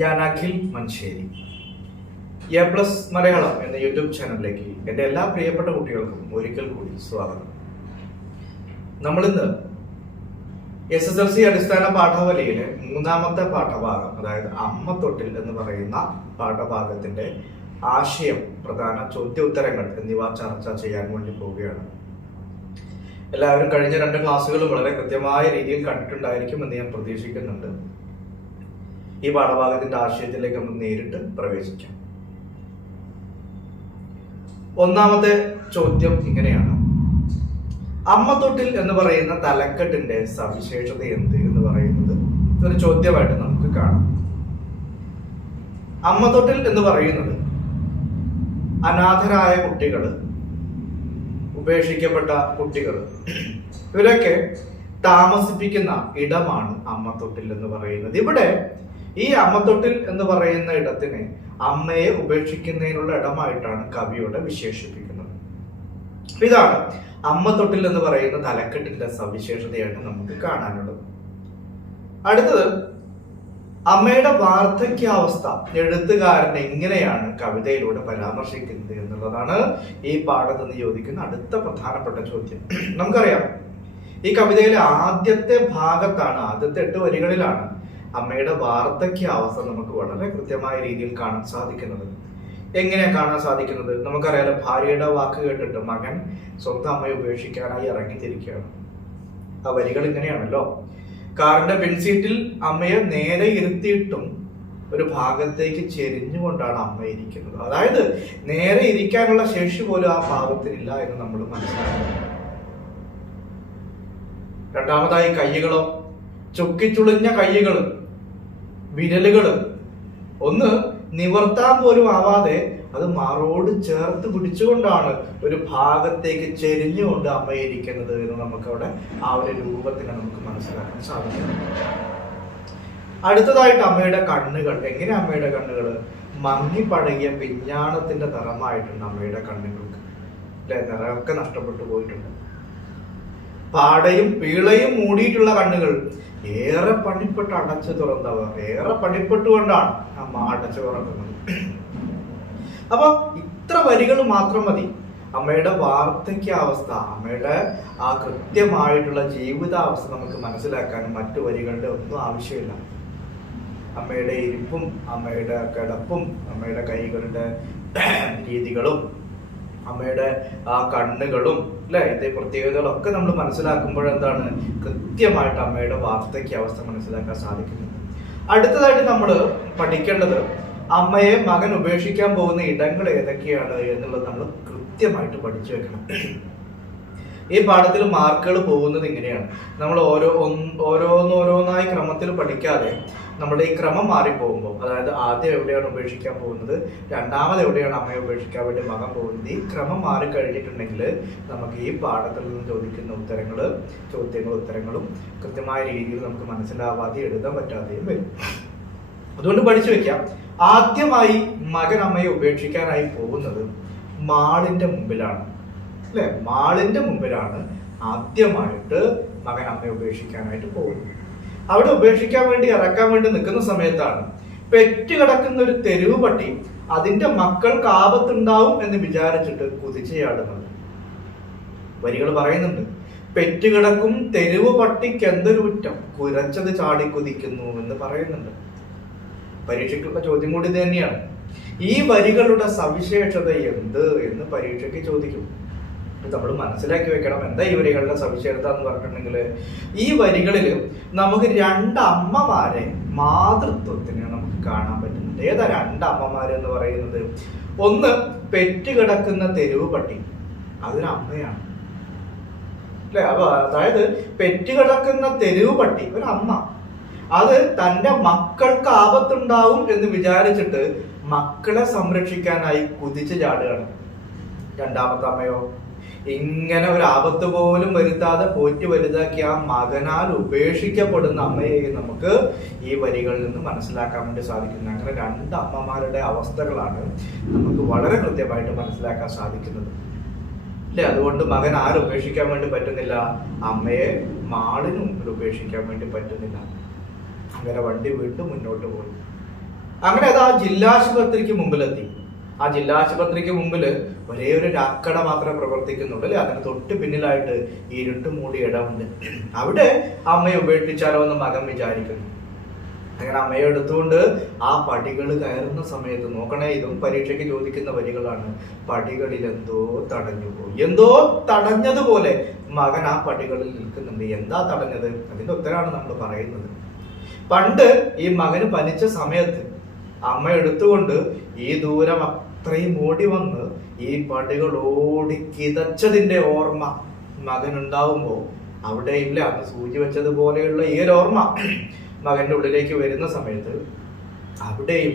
ഞാൻ Akhil Manjeri. A plus Malayalam എന്ന YouTube ചാനലിലേക്ക് എൻ്റെ എല്ലാ പ്രിയപ്പെട്ട കുട്ടികൾക്കും ഒരിക്കൽ കൂടി സ്വാഗതം. നമ്മളിന്ന് SSLC അടിസ്ഥാന പാഠാവലിയിലെ മൂന്നാമത്തെ പാഠഭാഗം, അതായത് അമ്മത്തൊട്ടിൽ എന്ന് പറയുന്ന പാഠഭാഗത്തിന്റെ ആശയം, പ്രധാന ചോദ്യോത്തരങ്ങൾ എന്നിവ ചർച്ച ചെയ്യാൻ വേണ്ടി പോവുകയാണ്. എല്ലാവരും കഴിഞ്ഞ 2 ക്ലാസ്സുകൾ വളരെ കൃത്യമായ രീതിയിൽ കണ്ടിട്ടുണ്ടായിരിക്കും എന്ന് ഞാൻ പ്രതീക്ഷിക്കുന്നുണ്ട്. ഈ പാഠഭാഗത്തിന്റെ ആശയത്തിലേക്ക് നമുക്ക് നേരിട്ട് പ്രവേശിക്കാം. ഒന്നാമത്തെ ചോദ്യം ഇങ്ങനെയാണ്: അമ്മത്തൊട്ടിൽ എന്ന് പറയുന്ന തലക്കെട്ടിന്റെ സവിശേഷത എന്ത് എന്ന് പറയുന്നത് ഒരു ചോദ്യമായിട്ട് നമുക്ക് കാണാം. അമ്മത്തൊട്ടിൽ എന്ന് പറയുന്നത് അനാഥരായ കുട്ടികൾ, ഉപേക്ഷിക്കപ്പെട്ട കുട്ടികൾ, ഇവരൊക്കെ താമസിപ്പിക്കുന്ന ഇടമാണ് അമ്മത്തൊട്ടിൽ എന്ന് പറയുന്നത്. ഇവിടെ ഈ അമ്മത്തൊട്ടിൽ എന്ന് പറയുന്ന ഇടത്തിനെ അമ്മയെ ഉപേക്ഷിക്കുന്നതിനുള്ള ഇടമായിട്ടാണ് കവിയോടെ വിശേഷിപ്പിക്കുന്നത്. ഇതാണ് അമ്മത്തൊട്ടിൽ എന്ന് പറയുന്ന തലക്കെട്ടിന്റെ സവിശേഷതയാണ് നമുക്ക് കാണാനുള്ളത്. അടുത്തത്, അമ്മയുടെ വാർദ്ധക്യാവസ്ഥ എഴുത്തുകാരൻ എങ്ങനെയാണ് കവിതയിലൂടെ പരാമർശിക്കുന്നത് എന്നുള്ളതാണ് ഈ പാഠത്ത് നിന്ന് ചോദിക്കുന്ന അടുത്ത പ്രധാനപ്പെട്ട ചോദ്യം. നമുക്കറിയാം, ഈ കവിതയിലെ ആദ്യത്തെ ഭാഗത്താണ്, ആദ്യത്തെ 8 വരികളിലാണ് അമ്മയുടെ വാർദ്ധക്യാവസ്ഥ നമുക്ക് വളരെ കൃത്യമായ രീതിയിൽ കാണാൻ സാധിക്കുന്നത്. എങ്ങനെയാ കാണാൻ സാധിക്കുന്നത്? നമുക്കറിയാലോ, ഭാര്യയുടെ വാക്ക് കേട്ടിട്ട് മകൻ സ്വന്തം അമ്മയെ ഉപേക്ഷിക്കാനായി ഇറങ്ങിത്തിരിക്കുകയാണ്. ആ വരികൾ ഇങ്ങനെയാണല്ലോ: കാറിന്റെ പിൻസീറ്റിൽ അമ്മയെ നേരെ ഇരുത്തിയിട്ടും ഒരു ഭാഗത്തേക്ക് ചെരിഞ്ഞുകൊണ്ടാണ് അമ്മ ഇരിക്കുന്നത്. അതായത് നേരെ ഇരിക്കാനുള്ള ശേഷി പോലും ആ പാവത്തിനില്ല എന്ന് നമ്മൾ മനസ്സിലാക്കുന്നു. രണ്ടാമതായി, കയ്യുകളോ, ചുക്കിച്ചുളിഞ്ഞ കയ്യുകൾ, വിരലുകൾ ഒന്ന് നിവർത്താൻ പോലും ആവാതെ അത് മാറോട് ചേർത്ത് പിടിച്ചുകൊണ്ടാണ് ഒരു ഭാഗത്തേക്ക് ചെരിഞ്ഞുകൊണ്ട് അമ്മ ഇരിക്കുന്നത് എന്ന് നമുക്കവിടെ ആ ഒരു രൂപത്തിനെ നമുക്ക് മനസ്സിലാക്കാൻ സാധിക്കും. അടുത്തതായിട്ട് അമ്മയുടെ കണ്ണുകൾ. എങ്ങനെ അമ്മയുടെ കണ്ണുകൾ? മങ്ങിപ്പഴകിയ പിഞ്ഞാണത്തിന്റെ നിറമായിട്ടുണ്ട് അമ്മയുടെ കണ്ണുകൾക്ക്. അല്ലെ, നിറമൊക്കെ നഷ്ടപ്പെട്ടു പോയിട്ടുണ്ട്. പാടയും പീളയും മൂടിയിട്ടുള്ള കണ്ണുകൾ, ഏറെ പണിപ്പെട്ട് അടച്ചു തുറന്നവ, ഏറെ പണിപ്പെട്ടുകൊണ്ടാണ് അമ്മ അടച്ചു തുറക്കുന്നത്. അപ്പൊ ഇത്ര വരികൾ മാത്രം മതി അമ്മയുടെ വാർദ്ധക്യാവസ്ഥ, അമ്മയുടെ ആ കൃത്യമായിട്ടുള്ള ജീവിതാവസ്ഥ നമുക്ക് മനസ്സിലാക്കാനും. മറ്റു വരികളുടെ ഒന്നും ആവശ്യമില്ല. അമ്മയുടെ ഇരിപ്പും അമ്മയുടെ കിടപ്പും അമ്മയുടെ കൈകളുടെ രീതികളും അമ്മയുടെ ആ കണ്ണുകളും, അല്ലെ, ഇതേ പ്രത്യേകതകളൊക്കെ നമ്മൾ മനസ്സിലാക്കുമ്പോൾ എന്താണ്, കൃത്യമായിട്ട് അമ്മയുടെ വാർദ്ധക്യാവസ്ഥ മനസ്സിലാക്കാൻ സാധിക്കുന്നത്. അടുത്തതായിട്ട് നമ്മൾ പഠിക്കേണ്ടത് അമ്മയെ മകൻ ഉപേക്ഷിക്കാൻ പോകുന്ന ഇടങ്ങൾ ഏതൊക്കെയാണ് എന്നുള്ളത് നമ്മൾ കൃത്യമായിട്ട് പഠിച്ചു വെക്കണം. ഈ പാഠത്തിൽ മാർക്കുകൾ പോകുന്നത് ഇങ്ങനെയാണ്: നമ്മൾ ഓരോന്നോരോന്നായി ക്രമത്തിൽ പഠിക്കാതെ നമ്മുടെ ഈ ക്രമം മാറിപ്പോകുമ്പോൾ, അതായത് ആദ്യം എവിടെയാണ് ഉപേക്ഷിക്കാൻ പോകുന്നത്, രണ്ടാമത് എവിടെയാണ് അമ്മയെ ഉപേക്ഷിക്കാൻ വേണ്ടി മകൻ പോകുന്നത്, ഈ ക്രമം മാറിക്കഴിഞ്ഞിട്ടുണ്ടെങ്കിൽ നമുക്ക് ഈ പാഠത്തിൽ നിന്ന് ചോദിക്കുന്ന ഉത്തരങ്ങളും കൃത്യമായ രീതിയിൽ നമുക്ക് മനസ്സിലാവാതെ എഴുതാൻ പറ്റാതെയും വരും. അതുകൊണ്ട് പഠിച്ചു വെക്കാം. ആദ്യമായി മകൻ അമ്മയെ ഉപേക്ഷിക്കാനായി പോകുന്നത് മാളിന്റെ മുമ്പിലാണ്. അല്ലെ, മാളിന്റെ മുമ്പിലാണ് ആദ്യമായിട്ട് മകൻ അമ്മയെ ഉപേക്ഷിക്കാനായിട്ട് പോകുന്നത്. അവിടെ ഉപേക്ഷിക്കാൻ വേണ്ടി ഇറക്കാൻ വേണ്ടി നിൽക്കുന്ന സമയത്താണ് പെറ്റ് കിടക്കുന്ന ഒരു തെരുവ് പട്ടി അതിന്റെ മക്കൾക്ക് ആപത്തുണ്ടാവും എന്ന് വിചാരിച്ചിട്ട് കുതിച്ചു ചാടുന്നത്. വരികൾ പറയുന്നുണ്ട്: പെറ്റ് കിടക്കും തെരുവ് പട്ടിക്ക് എന്തൊരു കുറ്റം, കുരച്ചത് ചാടി കുതിക്കുന്നു എന്ന് പറയുന്നുണ്ട്. പരീക്ഷയ്ക്കുള്ള ചോദ്യം കൂടി ഇത് തന്നെയാണ്. ഈ വരികളുടെ സവിശേഷത എന്ത് എന്ന് പരീക്ഷയ്ക്ക് ചോദിക്കും. നമ്മൾ മനസ്സിലാക്കി വെക്കണം. എന്താ ഈ വരികളുടെ സവിശേഷത എന്ന് പറഞ്ഞിട്ടുണ്ടെങ്കിൽ, ഈ വരികളിൽ നമുക്ക് 2 അമ്മമാരെ മാതൃത്വത്തിന് നമുക്ക് കാണാൻ പറ്റുന്നുണ്ട്. ഏതാ 2 അമ്മമാര് എന്ന് പറയുന്നത്? ഒന്ന്, പെറ്റ് കിടക്കുന്ന തെരുവ് പട്ടി, അതൊരു അമ്മയാണ്. അല്ലെ, അപ്പൊ അതായത് പെറ്റ് കിടക്കുന്ന തെരുവ് പട്ടി ഒരു അമ്മ, അത് തന്റെ മക്കൾക്ക് ആപത്തുണ്ടാവും എന്ന് വിചാരിച്ചിട്ട് മക്കളെ സംരക്ഷിക്കാനായി കുതിച്ചു ചാടുകയാണ്. രണ്ടാമത്തെ അമ്മയോ, ഇങ്ങനെ ഒരു ആപത്ത് പോലും വരുത്താതെ പോറ്റി വലുതാക്കി ആ മകനാൽ ഉപേക്ഷിക്കപ്പെടുന്ന അമ്മയെ നമുക്ക് ഈ വരികളിൽ നിന്ന് മനസ്സിലാക്കാൻ വേണ്ടി സാധിക്കുന്നത്. അങ്ങനെ 2 അമ്മമാരുടെ അവസ്ഥകളാണ് നമുക്ക് വളരെ കൃത്യമായിട്ട് മനസ്സിലാക്കാൻ സാധിക്കുന്നത്. അല്ലെ, അതുകൊണ്ട് മകൻ ആരും ഉപേക്ഷിക്കാൻ വേണ്ടി പറ്റുന്നില്ല, അമ്മയെ മാളിന് മുമ്പിൽ ഉപേക്ഷിക്കാൻ വേണ്ടി പറ്റുന്നില്ല. അങ്ങനെ വണ്ടി വീണ്ടും മുന്നോട്ട് പോയി. അങ്ങനെ അത് ആ ജില്ലാശുപത്രിക്ക് മുമ്പിലെത്തി. ആ ജില്ലാശുപത്രിക്ക് മുമ്പിൽ ഒരേ ഒരു രാക്കട മാത്രമേ പ്രവർത്തിക്കുന്നുള്ളൂ അല്ലെ. അതിന് തൊട്ട് പിന്നിലായിട്ട് ഇരുട്ട് മൂടി ഇടമുണ്ട്. അവിടെ അമ്മയെ ഉപേക്ഷിച്ചാലോ എന്ന് മകൻ വിചാരിക്കുന്നു. അങ്ങനെ അമ്മയെ എടുത്തുകൊണ്ട് ആ പടികൾ കയറുന്ന സമയത്ത് നോക്കണേ, ഇതും പരീക്ഷയ്ക്ക് ചോദിക്കുന്ന വരികളാണ്. പടികളിൽ എന്തോ തടഞ്ഞു പോയി. എന്തോ തടഞ്ഞതുപോലെ മകൻ ആ പടികളിൽ നിൽക്കുന്നുണ്ട്. എന്താ തടഞ്ഞത്? അതിന്റെ ഉത്തരമാണ് നമ്മൾ പറയുന്നത്. പണ്ട് ഈ മകന് പനിച്ച സമയത്ത് അമ്മ എടുത്തുകൊണ്ട് ഈ ദൂരം അത്രയും ഓടി വന്ന് ഈ പടികൾ ഓടി കിതച്ചതിന്റെ ഓർമ്മ മകനുണ്ടാവുമ്പോ അവിടെ ഇല്ല, അന്ന് സൂചി വെച്ചതുപോലെയുള്ള ഈ ഒരു ഓർമ്മ മകന്റെ ഉള്ളിലേക്ക് വരുന്ന സമയത്ത് അവിടെയും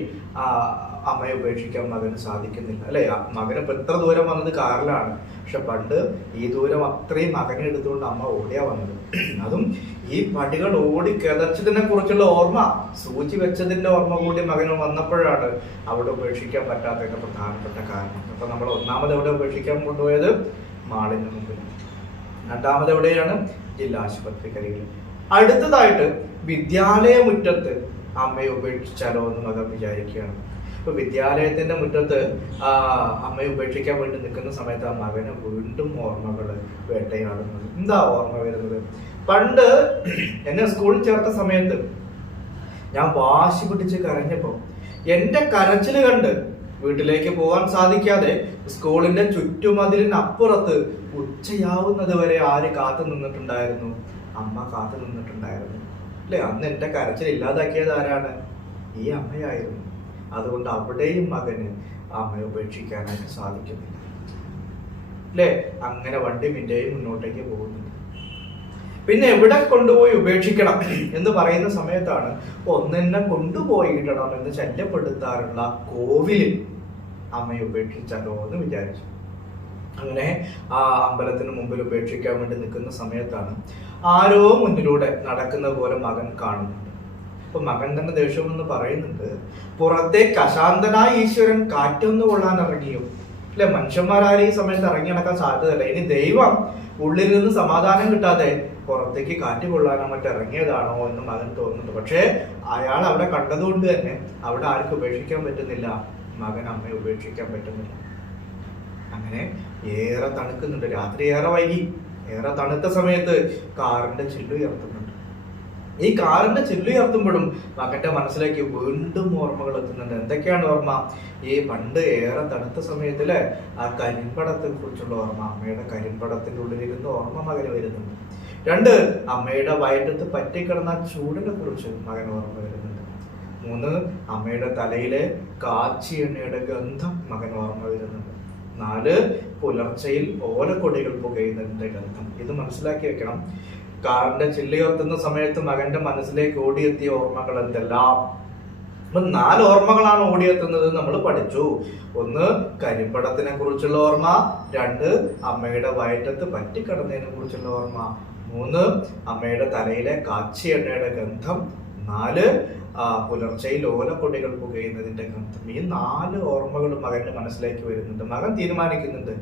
അമ്മയെ ഉപേക്ഷിക്കാൻ മകന് സാധിക്കുന്നില്ല അല്ലെ. മകന് ഇപ്പൊ എത്ര ദൂരം വന്നത് കാറിലാണ്, പക്ഷെ പണ്ട് ഈ ദൂരം അത്രയും മകനെ എടുത്തുകൊണ്ട് അമ്മ ഓടിയാ വന്നത്. അതും ഈ പടികൾ ഓടി കിതച്ചതിനെ കുറിച്ചുള്ള ഓർമ്മ, സൂചി വെച്ചതിന്റെ ഓർമ്മ കൂടി മകന് വന്നപ്പോഴാണ് അവിടെ ഉപേക്ഷിക്കാൻ പറ്റാത്തതിന്റെ പ്രധാനപ്പെട്ട കാരണം. അപ്പൊ നമ്മൾ ഒന്നാമത് എവിടെ ഉപേക്ഷിക്കാൻ കൊണ്ടുപോയത്? മാളിന് മുമ്പിൽ. രണ്ടാമത് എവിടെയാണ്? ജില്ലാ ആശുപത്രിക്കരികിൽ. അടുത്തതായിട്ട് വിദ്യാലയ മുറ്റത്ത് അമ്മയെ ഉപേക്ഷിച്ചാലോ എന്ന് മകൻ വിചാരിക്കുകയാണ്. ഇപ്പൊ വിദ്യാലയത്തിന്റെ മുറ്റത്ത് അമ്മയെ ഉപേക്ഷിക്കാൻ വേണ്ടി നിൽക്കുന്ന സമയത്ത് ആ മകന് വീണ്ടും ഓർമ്മകള് വേട്ടയാടുന്നത്. എന്താ ഓർമ്മ വരുന്നത്? പണ്ട് എന്നെ സ്കൂളിൽ ചേർത്ത സമയത്ത് ഞാൻ വാശി പിടിച്ച് കരഞ്ഞപ്പോ എന്റെ കരച്ചില് കണ്ട് വീട്ടിലേക്ക് പോകാൻ സാധിക്കാതെ സ്കൂളിന്റെ ചുറ്റുമതിലിനപ്പുറത്ത് ഉച്ചയാവുന്നത് വരെ ആര് കാത്തു നിന്നിട്ടുണ്ടായിരുന്നു? അമ്മ കാത്തു നിന്നിട്ടുണ്ടായിരുന്നു അല്ലെ. അന്ന് എന്റെ കരച്ചിൽ ഇല്ലാതാക്കിയത് ആരാണ്? ഈ അമ്മയായിരുന്നു. അതുകൊണ്ട് അവിടെയും മകന് അമ്മയെ ഉപേക്ഷിക്കാനായിട്ട് സാധിക്കുന്നില്ല അല്ലെ. അങ്ങനെ വണ്ടി പിന്നെയും മുന്നോട്ടേക്ക് പോകുന്നുണ്ട്. പിന്നെ എവിടെ കൊണ്ടുപോയി ഉപേക്ഷിക്കണം എന്ന് പറയുന്ന സമയത്താണ് ഒന്നെന്നെ കൊണ്ടുപോയിടണം എന്ന് ശല്യപ്പെടുത്താറുള്ള കോവിലിൽ അമ്മയെ ഉപേക്ഷിച്ചാലോ എന്ന് വിചാരിച്ചു. അങ്ങനെ ആ അമ്പലത്തിന് മുമ്പിൽ ഉപേക്ഷിക്കാൻ വേണ്ടി നിൽക്കുന്ന സമയത്താണ് ആരോ മുന്നിലൂടെ നടക്കുന്ന പോലെ മകൻ കാണുന്നുണ്ട്. അപ്പൊ മകൻ തന്നെ ദേഷ്യം എന്ന് പറയുന്നുണ്ട്, പുറത്തേക്ക് അശാന്തനായ ഈശ്വരൻ കാറ്റൊന്നു കൊള്ളാൻ ഇറങ്ങിയോ അല്ലെ. മനുഷ്യന്മാരാരും ഈ സമയത്ത് ഇറങ്ങി നടക്കാൻ സാധ്യതയില്ല. ഇനി ദൈവം ഉള്ളിൽ നിന്ന് സമാധാനം കിട്ടാതെ പുറത്തേക്ക് കാറ്റ് കൊള്ളാനോ മറ്റിറങ്ങിയതാണോ എന്ന് മകൻ തോന്നുന്നുണ്ട്. പക്ഷെ അയാൾ അവിടെ കണ്ടതുകൊണ്ട് തന്നെ അവിടെ ആർക്കും ഉപേക്ഷിക്കാൻ പറ്റുന്നില്ല, മകൻ അമ്മയെ ഉപേക്ഷിക്കാൻ പറ്റുന്നില്ല. അങ്ങനെ ഏറെ തണുക്കുന്നുണ്ട്. രാത്രി ഏറെ വൈകി. ഏറെ തണുത്ത സമയത്ത് കാറിന്റെ ചില്ലുയർത്തുന്നുണ്ട്. ഈ കാറിന്റെ ചില്ലുയർത്തുമ്പോഴും മകന്റെ മനസ്സിലേക്ക് വീണ്ടും ഓർമ്മകൾ എത്തുന്നുണ്ട്. എന്തൊക്കെയാണ് ഓർമ്മ? ഈ പണ്ട് ഏറെ തണുത്ത സമയത്തില് ആ കരിമ്പടത്തെ കുറിച്ചുള്ള ഓർമ്മ, അമ്മയുടെ കരിമ്പടത്തിന്റെ ഉള്ളിലിരുന്ന് ഓർമ്മ മകന് വരുന്നുണ്ട്. രണ്ട്, അമ്മയുടെ വയറ്റത്ത് പറ്റിക്കിടന്ന ചൂടിനെ കുറിച്ച് മകൻ ഓർമ്മ വരുന്നുണ്ട്. മൂന്ന്, അമ്മയുടെ തലയിലെ കാച്ചി എണ്ണയുടെ ഗന്ധം മകൻ ഓർമ്മ വരുന്നുണ്ട്. നാല്, പുലർച്ചയിൽ ഓലക്കൊടികൾ പുകയുന്നതിന്റെ ഗന്ധം. ഇത് മനസ്സിലാക്കി വെക്കണം. കാറിന്റെ ചില്ലുയർത്തുന്ന സമയത്ത് മകന്റെ മനസ്സിലേക്ക് ഓടിയെത്തിയ ഓർമ്മകൾ എന്തെല്ലാം? അപ്പൊ 4 ഓർമ്മകളാണ് ഓടിയെത്തുന്നത് നമ്മൾ പഠിച്ചു. ഒന്ന്, കരിമ്പടത്തിനെ കുറിച്ചുള്ള ഓർമ്മ. 2, അമ്മയുടെ വയറ്റത്ത് പറ്റിക്കിടന്നതിനെ കുറിച്ചുള്ള ഓർമ്മ. 3, അമ്മയുടെ തലയിലെ കാച്ചി എണ്ണയുടെ ഗന്ധം. 4, പുലർച്ചയിൽ ഓലക്കൊടികൾ പുകയുന്നതിന്റെ ഗന്ധം. ഈ 4 ഓർമ്മകൾ മകന്റെ മനസ്സിലേക്ക് വരുന്നുണ്ട്. മകൻ തീരുമാനിക്കുന്നുണ്ട്,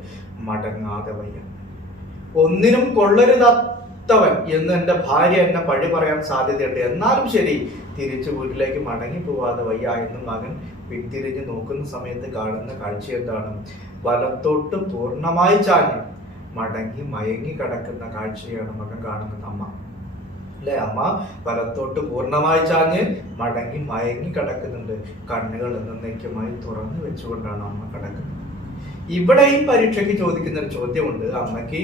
മടങ്ങാതെ വയ്യ, ഒന്നിനും കൊള്ളരുതാത്തവൻ എന്ന് എന്റെ ഭാര്യ എന്നെ പഴി പറയാൻ സാധ്യതയുണ്ട്, എന്നാലും ശരി തിരിച്ചു വീട്ടിലേക്ക് മടങ്ങി പോവാതെ വയ്യ എന്ന് മകൻ പിന്തിരിഞ്ഞ് നോക്കുന്ന സമയത്ത് കാണുന്ന കാഴ്ച എന്താണ്? വലത്തോട്ട് പൂർണ്ണമായി ചാഞ്ഞ് മടങ്ങി മയങ്ങി കിടക്കുന്ന കാഴ്ചയാണ് മകൻ കാണുന്നത്. അമ്മ അല്ലെ, അമ്മ വലത്തോട്ട് പൂർണ്ണമായി ചാഞ്ഞ് മടങ്ങി മയങ്ങി കിടക്കുന്നുണ്ട്. കണ്ണുകൾ എന്നേക്കുമായി തുറന്നു വെച്ചുകൊണ്ടാണ് അമ്മ കിടക്കുന്നത്. ഇവിടെയും പരീക്ഷയ്ക്ക് ചോദിക്കുന്ന ഒരു ചോദ്യമുണ്ട്, അമ്മയ്ക്ക്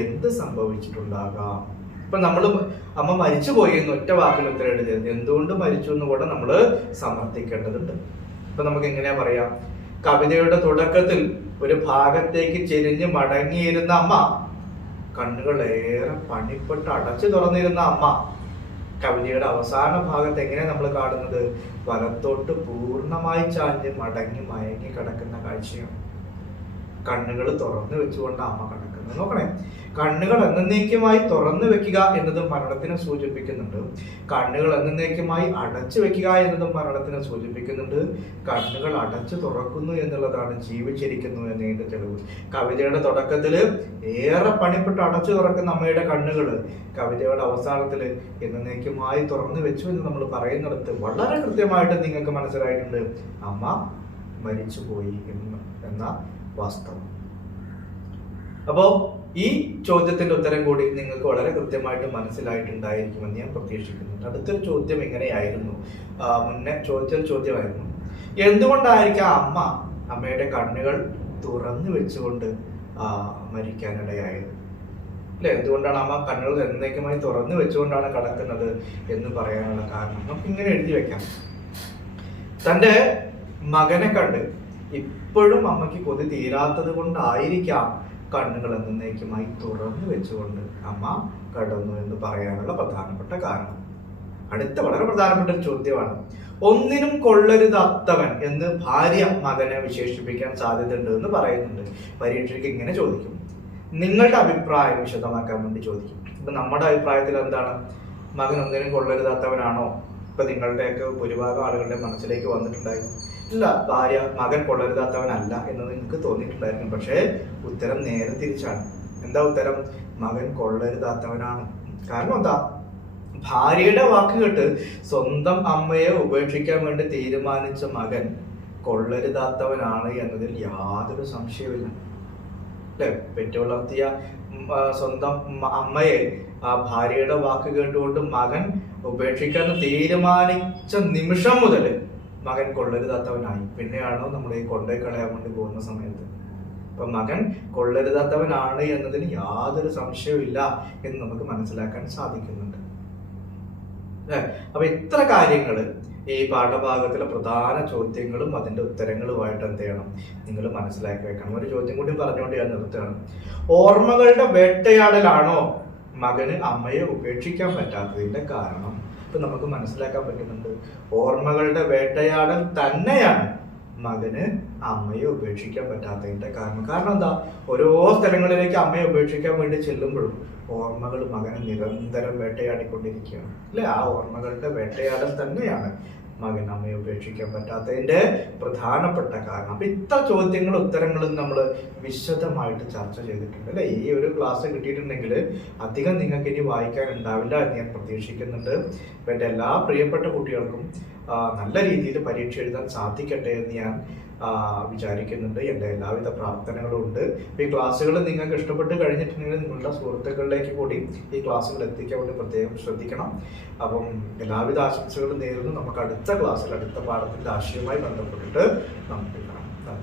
എന്ത് സംഭവിച്ചിട്ടുണ്ടാകാം? ഇപ്പൊ അമ്മ മരിച്ചുപോയി എന്ന് ഒറ്റ വാക്കിൽ ഉത്തരം എഴുതിയത്, എന്തുകൊണ്ട് മരിച്ചു എന്ന് കൂടെ നമ്മൾ സമർത്ഥിക്കേണ്ടതുണ്ട്. ഇപ്പൊ നമുക്ക് എങ്ങനെയാ പറയാം? കവിതയുടെ തുടക്കത്തിൽ ഒരു ഭാഗത്തേക്ക് ചെരിഞ്ഞ് മടങ്ങിയിരുന്ന അമ്മ, കണ്ണുകൾ ഏറെ പണിപ്പെട്ട് അടച്ചു തുറന്നിരുന്ന അമ്മ, കവിതയുടെ അവസാന ഭാഗത്ത് എങ്ങനെയാ നമ്മൾ കാണുന്നത്? വലത്തോട്ട് പൂർണ്ണമായി ചാഞ്ഞ് മടങ്ങി മയങ്ങി കിടക്കുന്ന കാഴ്ചയാണ്. കണ്ണുകൾ തുറന്നു വെച്ചുകൊണ്ട് അമ്മ കിടക്കുന്നത്. നോക്കണേ, കണ്ണുകൾ എന്നേക്കുമായി തുറന്നു വെക്കുക എന്നതും മരണത്തിനെ സൂചിപ്പിക്കുന്നുണ്ട്. കണ്ണുകൾ എന്നേക്കുമായി അടച്ചു വെക്കുക എന്നതും മരണത്തിനെ സൂചിപ്പിക്കുന്നുണ്ട്. കണ്ണുകൾ അടച്ചു തുറക്കുന്നു എന്നുള്ളതാണ് ജീവിച്ചിരിക്കുന്നു എന്നതിന്റെ തെളിവ്. കവിതയുടെ തുടക്കത്തില് ഏറെ പണിപ്പെട്ട് അടച്ചു തുറക്കുന്ന അമ്മയുടെ കണ്ണുകൾ കവിതയുടെ അവസാനത്തില് എന്നേക്കുമായി തുറന്നു വെച്ചു എന്ന് നമ്മൾ പറയുന്നിടത്ത് വളരെ കൃത്യമായിട്ട് നിങ്ങൾക്ക് മനസ്സിലായിട്ടുണ്ട് അമ്മ മരിച്ചുപോയി എന്ന വാസ്തവം. അപ്പോ ഈ ചോദ്യത്തിന്റെ ഉത്തരം കൂടി നിങ്ങൾക്ക് വളരെ കൃത്യമായിട്ട് മനസ്സിലായിട്ടുണ്ടായിരിക്കുമെന്ന് ഞാൻ പ്രതീക്ഷിക്കുന്നുണ്ട്. അടുത്തൊരു ചോദ്യം എങ്ങനെയായിരുന്നു, മുന്നേ ചോദിച്ചൊരു ചോദ്യമായിരുന്നു, എന്തുകൊണ്ടായിരിക്കാം അമ്മയുടെ കണ്ണുകൾ തുറന്നു വെച്ചുകൊണ്ട് മരിക്കാനിടയായത്? അല്ലെ, എന്തുകൊണ്ടാണ് അമ്മ കണ്ണുകൾ എന്നേക്കുമായി തുറന്നു വെച്ചുകൊണ്ടാണ് കിടക്കുന്നത് എന്ന് പറയാനുള്ള കാരണം നമുക്ക് ഇങ്ങനെ എഴുതി വെക്കാം. തന്റെ മകനെ കണ്ട് ഇപ്പോഴും അമ്മയ്ക്ക് കൊതി തീരാത്തത് കൊണ്ടായിരിക്കാം കണ്ണുകൾ എന്നേക്കുമായി തുറന്നു വെച്ചുകൊണ്ട് അമ്മ കടന്നു എന്ന് പറയാനുള്ള പ്രധാനപ്പെട്ട കാരണം. അടുത്ത വളരെ പ്രധാനപ്പെട്ട ഒരു ചോദ്യമാണ്, ഒന്നിനും കൊള്ളരുതാത്തവൻ എന്ന് ഭാര്യ മകനെ വിശേഷിപ്പിക്കാൻ സാധ്യതയുണ്ട് എന്ന് പറയുന്നുണ്ട്. പരീക്ഷയ്ക്ക് ഇങ്ങനെ ചോദിക്കും, നിങ്ങളുടെ അഭിപ്രായം വിശദമാക്കാൻ വേണ്ടി ചോദിക്കും. ഇപ്പൊ നമ്മുടെ അഭിപ്രായത്തിൽ എന്താണ്, മകൻ ഒന്നിനും കൊള്ളരുതാത്തവനാണോ? ഇപ്പൊ നിങ്ങളുടെയൊക്കെ ഭൂരിഭാഗം ആളുകളുടെ മനസ്സിലേക്ക് വന്നിട്ടുണ്ടായിരുന്നു, ഇല്ല, മകൻ കൊള്ളരുതാത്തവനല്ല എന്ന് നിങ്ങൾക്ക് തോന്നിയിട്ടുണ്ടായിരിക്കും. പക്ഷേ ഉത്തരം നേരെ തിരിച്ചാണ്. എന്താ ഉത്തരം? മകൻ കൊള്ളരുതാത്തവനാണ്. കാരണം എന്താ? ഭാര്യയുടെ വാക്ക് കേട്ട് സ്വന്തം അമ്മയെ ഉപേക്ഷിക്കാൻ വേണ്ടി തീരുമാനിച്ച മകൻ കൊള്ളരുതാത്തവനാണ് എന്നതിൽ യാതൊരു സംശയവുമില്ല. അല്ലെ, പെറ്റു വളർത്തിയ സ്വന്തം അമ്മയെ ആ ഭാര്യയുടെ വാക്ക് കേട്ടുകൊണ്ട് മകൻ ഉപേക്ഷിക്കാൻ തീരുമാനിച്ച നിമിഷം മുതൽ മകൻ കൊള്ളരുതാത്തവനായി. പിന്നെയാണോ നമ്മൾ ഈ കൊണ്ടേ കളയാൻ വേണ്ടി പോകുന്ന സമയത്ത്. അപ്പൊ മകൻ കൊള്ളരുതാത്തവനാണ് എന്നതിന് യാതൊരു സംശയവും ഇല്ല എന്ന് നമുക്ക് മനസ്സിലാക്കാൻ സാധിക്കുന്നുണ്ട്. അപ്പൊ ഇത്ര കാര്യങ്ങൾ ഈ പാഠഭാഗത്തിലെ പ്രധാന ചോദ്യങ്ങളും അതിന്റെ ഉത്തരങ്ങളുമായിട്ട് എന്ത് ചെയ്യണം, നിങ്ങൾ മനസ്സിലാക്കി വെക്കണം. ഒരു ചോദ്യം കൂടി പറഞ്ഞുകൊണ്ട് ഞാൻ നിർത്തുകയാണ്. ഓർമ്മകളുടെ വേട്ടയാടലാണോ മകന് അമ്മയെ ഉപേക്ഷിക്കാൻ പറ്റാത്തതിന്റെ കാരണം? ഇപ്പൊ നമുക്ക് മനസ്സിലാക്കാൻ പറ്റുന്നുണ്ട്, ഓർമ്മകളുടെ വേട്ടയാടൽ തന്നെയാണ് മകന് അമ്മയെ ഉപേക്ഷിക്കാൻ പറ്റാത്തതിന്റെ കാരണം. കാരണം എന്താ? ഓരോ സ്ഥലങ്ങളിലേക്ക് അമ്മയെ ഉപേക്ഷിക്കാൻ വേണ്ടി ചെല്ലുമ്പോഴും ഓർമ്മകൾ മകനെ നിരന്തരം വേട്ടയാടിക്കൊണ്ടിരിക്കുകയാണ്. അല്ലെ, ആ ഓർമ്മകളുടെ വേട്ടയാടൽ തന്നെയാണ് മകൻ അമ്മയെ ഉപേക്ഷിക്കാൻ പറ്റാത്തതിന്റെ പ്രധാനപ്പെട്ട കാരണം. അപ്പൊ ഇത്ര ചോദ്യങ്ങളും ഉത്തരങ്ങളും നമ്മൾ വിശദമായിട്ട് ചർച്ച ചെയ്തിട്ടുണ്ട്. അല്ലെ, ഈ ഒരു ക്ലാസ് കിട്ടിയിട്ടുണ്ടെങ്കിൽ അധികം നിങ്ങൾക്ക് ഇനി വായിക്കാൻ ഉണ്ടാവില്ല എന്ന് ഞാൻ പ്രതീക്ഷിക്കുന്നുണ്ട്. അപ്പൊ എൻ്റെ എല്ലാ പ്രിയപ്പെട്ട കുട്ടികൾക്കും നല്ല രീതിയിൽ പരീക്ഷ എഴുതാൻ സാധിക്കട്ടെ എന്ന് ഞാൻ വിചാരിക്കുന്നുണ്ട്. എൻ്റെ എല്ലാവിധ പ്രാർത്ഥനകളും ഉണ്ട്. ഈ ക്ലാസ്സുകൾ നിങ്ങൾക്ക് ഇഷ്ടപ്പെട്ട് കഴിഞ്ഞിട്ടുണ്ടെങ്കിൽ നിങ്ങളുടെ സുഹൃത്തുക്കളിലേക്ക് കൂടി ഈ ക്ലാസ്സുകൾ എത്തിക്കാൻ വേണ്ടി പ്രത്യേകം ശ്രദ്ധിക്കണം. അപ്പം എല്ലാവിധ ആശംസകളും നേരുന്നു. നമുക്ക് അടുത്ത ക്ലാസ്സിൽ അടുത്ത പാഠത്തിൻ്റെ ആശയവുമായി ബന്ധപ്പെട്ടിട്ട് നമുക്ക് കാണാം.